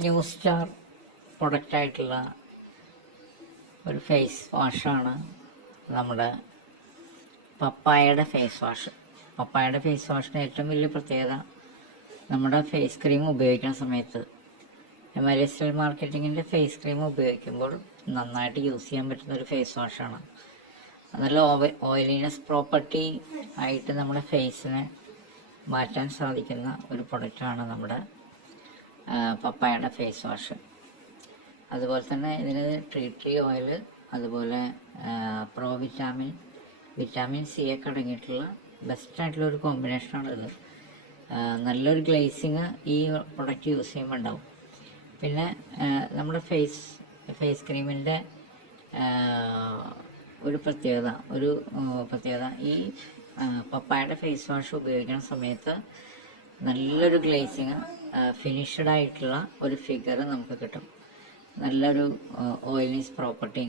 New star പ്രൊഡക്റ്റായിട്ടുള്ള ഒരു face വാഷാണ് നമ്മുടെ പപ്പായയുടെ face wash. പപ്പായയുടെ face വാഷിന് ഏറ്റവും വലിയ പ്രത്യേകത, നമ്മുടെ ഫേസ് ക്രീം ഉപയോഗിക്കുന്ന സമയത്ത് MRSL മാർക്കറ്റിങ്ങിൻ്റെ ഫേസ് ക്രീം ഉപയോഗിക്കുമ്പോൾ നന്നായിട്ട് യൂസ് ചെയ്യാൻ പറ്റുന്ന ഒരു ഫേസ് വാഷാണ്. നല്ല ഓയിലിനെസ് പ്രോപ്പർട്ടി ആയിട്ട് നമ്മുടെ ഫേസിനെ മാറ്റാൻ സാധിക്കുന്ന ഒരു പ്രൊഡക്റ്റാണ് നമ്മുടെ പപ്പായയുടെ ഫേസ് വാഷ്. അതുപോലെ തന്നെ ഇതിന് ട്രീ ഓയിൽ, അതുപോലെ പ്രോ വിറ്റാമിൻ സി ഒക്കെ അടങ്ങിയിട്ടുള്ള ബെസ്റ്റായിട്ടുള്ളൊരു കോമ്പിനേഷനാണിത്. നല്ലൊരു ഗ്ലേസിങ് ഈ പ്രൊഡക്റ്റ് യൂസ് ചെയ്യുമ്പോൾ ഉണ്ടാവും. പിന്നെ നമ്മുടെ ഫേസ് ക്രീമിൻ്റെ ഒരു പ്രത്യേകത ഈ പപ്പായയുടെ ഫേസ് വാഷ് ഉപയോഗിക്കുന്ന സമയത്ത് നല്ലൊരു ഗ്ലേസിങ്, ഫിനിഷ്ഡ് ആയിട്ടുള്ള ഒരു ഫിഗർ നമുക്ക് കിട്ടും. നല്ലൊരു ഓയിലിനെസ് പ്രോപ്പർട്ടി